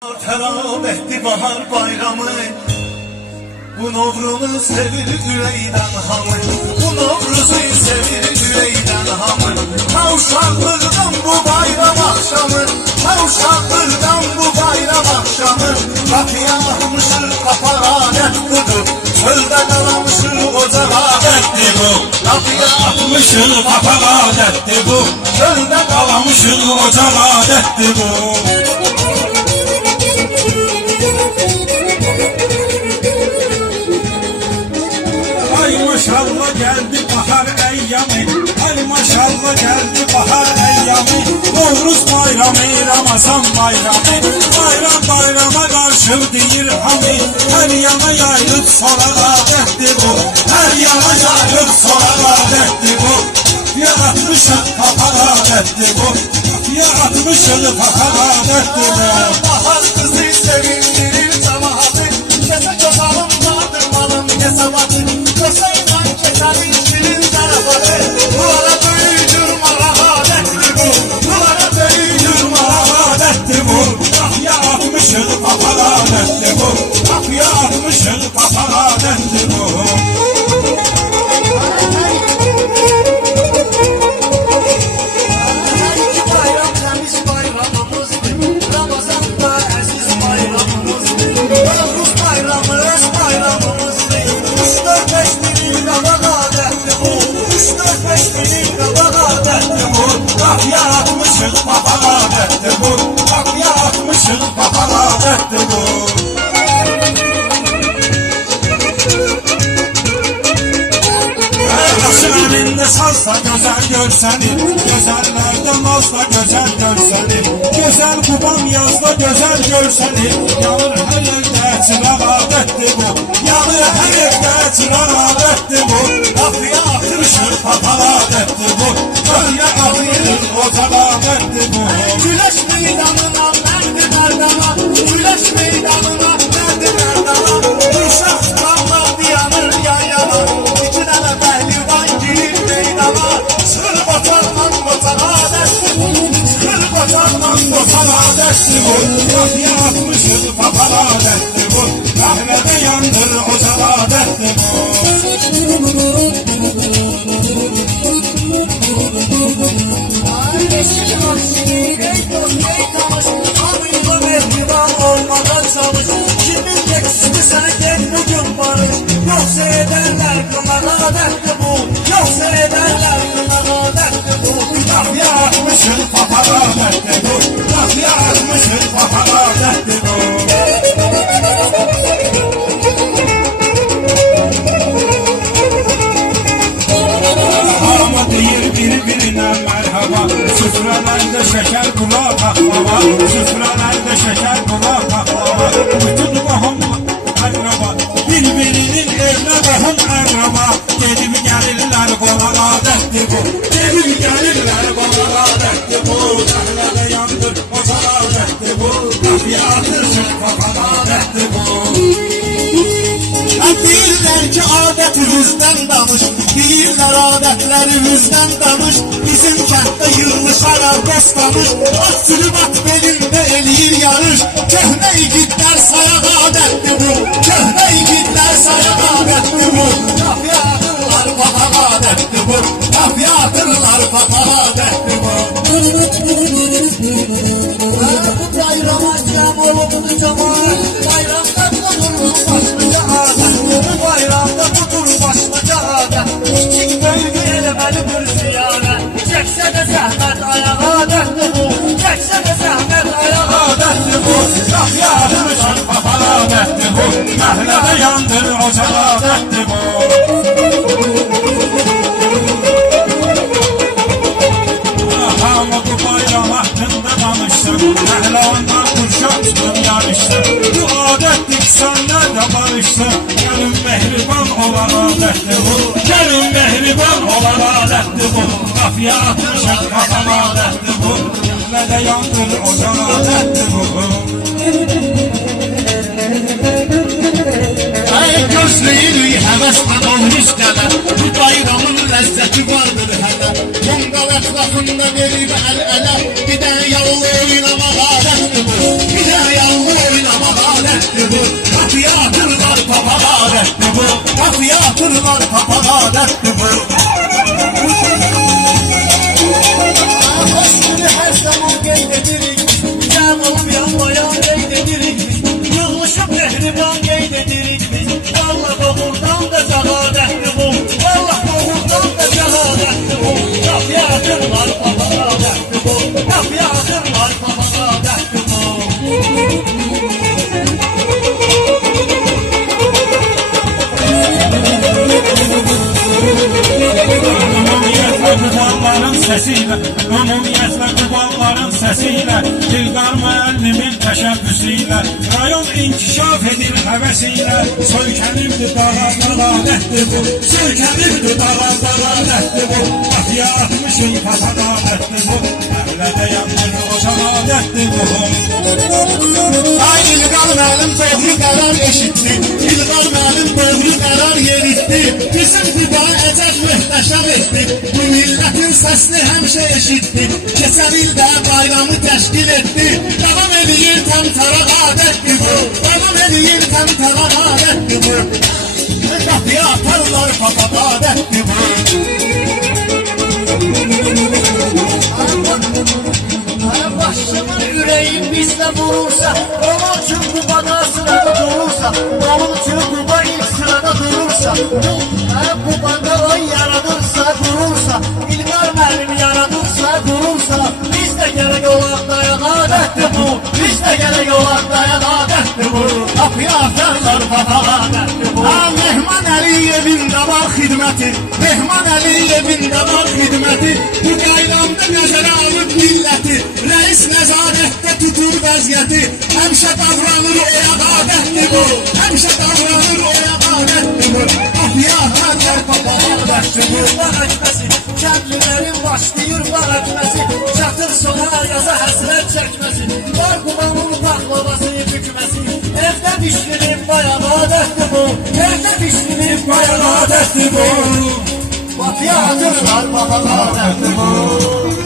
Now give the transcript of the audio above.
Terap etti bahar bayramı. Bu Novruz'u sevir üreyden hamı. Bu Novruz'u sevir üreyden hamı. Kavşaklıktan bu bayram akşamı. Kavşaklıktan bu bayram akşamı. Kapıya atmışır kapar adetlidir. Çölde kalamışır ocak adetli bu. Kapıya Atmışın kapak adetti bu. çölde Kalamışın ocak adetti bu. Ay maşallah geldi bahar eyyamı. Ay maşallah geldi bahar eyyamı. Novruz bayramı, Ramazan bayramı. Bayram bayrama karşı değil hamı. Her yana yayılıp soran adetti bu. Her yana yayılıp soran adetti bu. Ya atmışın kapak adetti bu. Ya atmışın kapak adetti bu. bahar kızı sevindirir cemaati. Kese çoğalım vardır malın kesabatı. Köseyle keserin şirin tarafatı. Duvara büyüdür mara adetli bu. Duvara büyüdür mara Adetti bu. Kapıya atmışın kapak adetti bu. Kapıya atmışın kapak adetti bu. bayram temiz bayramımızdır. Ramazan da aziz bayramımızdır. Novruz bayramı öz bayramımızdır. 3-4-5 minik kabak adetli bu. 3-4-5 minik kabak adetli bu. Kapıya atmışın kapak adetti bu. Kapıya atmışın kapak adetti bu. Başın elinde sazsa güzel gör seni. Gözellerde nazla güzel gör seni. Güzel babam yazda güzel gör seni. Yanır her yerde çırak adetti bu. Yanır her yerde çırak adetti bu. Kapıya atmışın kapak adetti bu. Kapıya atmışın ocak adetti bu. Güneş meydanına nerede merdana. Güneş meydanına nerede merdana. Uşak tutanlar yanır yan yana. İki tane pehlivan girir meydana. Sır batarman botan adetli bu. Sır batarman botan adetli bu. Kapıya atmışın kapak adetti bu. Kahvede yandır ocak adetti bu. Kardeşim aksini ey dost ey tanış. Anıyla mehriban olmadan çalış. Kimin eksini sen gel bugün barış. Yoksa ederler kınağa adetli bu. Yoksa ederler kınağa adetli bu. Kapıya atmışın kapak adetti bu. Kapıya atmışın kapak adetti bu. Ama değil birbirine merhaba. Süfrelerde şeker kulağı baklava. Süfrelerde şeker kulağı baklava. Bütün kohum akraba. Birbirinin evine kohum akraba. Gelip gelirler konak adetti bu. Gelip gelirler konak adetti bu. Sahnede yandır ocak adetti bu. Kapıya atırsın kapak adetti bu. Deyirlər ki adətimizdən danış. Deyirlər adətlərimizdən danış. Bizim kənddə yığılışaraq dostanış. At sürüb at belində eləyir yarış. Köhnə igidlər sayaq adətli bu. Köhnə igidlər sayaq adətli bu. Kapıya atırlar papaq adətli bu. Kapıya atırlar papaq adətli bu. Bu bayrama cəm olubdu cəmaət. Bayramda budur başlıca adət. Bu bayramda budur başlıca adət. Kiçik böyük eləməli bir ziyarət. Çəksə də zəhmət ayaq adətli bu. Çəksə də zəhmət ayaq adətli bu. Kapıya atmışın kapak adetti bu. Mahallede yandır ocak adetti bu. Ama bu bayram hakkında danıştım. Mahalle ondan kurşak tutup yarıştım. Bu adetlik senle de barıştım. Gelin mehriban olan adetti bu. Gelin mehriban olan adetti bu. Kapıya atmışın kapak adetti bu. Mahallede yandır ocak adetti bu. Gözləyirik həvəslə Novruz qələ. Bu bayramın ləzzəti vardır hələ. Tonqal ətrafında verib əl-ələ. Bir də yallı oynamaq adətdir bu. Bir də yallı atırlar papaq adətdir bu. Hoş günü hər zaman qeyd edirik, cəm olub yanmayan qeyd edirik. Yığılışıb mehriban qeyd edirik biz. Valla doğurdan da cəhadətdir bu. Valla doğurdan da cəhadətdir bu. Qapıya atırlar papaq adətdir bu. Qapıya atırlar papaq adətdir bu. Ümumiyyətlə qubalların səsiylə, ümumiyyətlə qubalların səsiylə, İlqar müəllimin təşəbbüsüylə, rayon inkişaf edir həvəsiylə, söykənirdi dağa adətdir bu, söykənirdi dağa adətdir bu, qapıya atmışın papaq adətdir bu, əhlədə yanır ocaq adətdir bu. Ay İlqar müəllim doğru qərar eşitdi, İlqar müəllim doğru qərar yeritdi. Bizim Quba əcəb möhtəşəm etdi, bu millətin səsini həmişə eşitdi. Keçən ildə bayramı təşkil etdi, davam edir təmtara adətdir bu, davam edir təmtara adətdir bu. Qapıya atarlar papaq adətdir bu. Başımın yüreğim bizle vurursa, onun için Kuba'da sırada durursa, onun için Kuba ilk sırada durursa, Kuba'da o yaradırsa, durursa, İlqar müəllim yaradırsa, durursa, biz de gerek olan dayan adətdir bu, biz de gerek olan dayan adətdir bu. Kapıya atarlar papaq adətdir bu. Mehman Əliyevin də var xidməti, Mehman Əliyevin də var xidməti, bu qayramda nəzərə alıb milləti, reis nəzarətdə tutur vəziyyəti, həmişə davranır oyaq adətdir bu, həmişə davranır oyaq adətdir bu. Qapıya atarlar papaq adətdir bu. Bağ etməsi, kəndlilərin başlayır bağ etməsi, çatır sona yaza həsrət çəkməsi, var Qubanın paxlavası bükməsi, evdə pişirir bayan adətdir bu, evdə pişirir bayan adətdir bu. Qapıya atırlar papaq adətdir bu.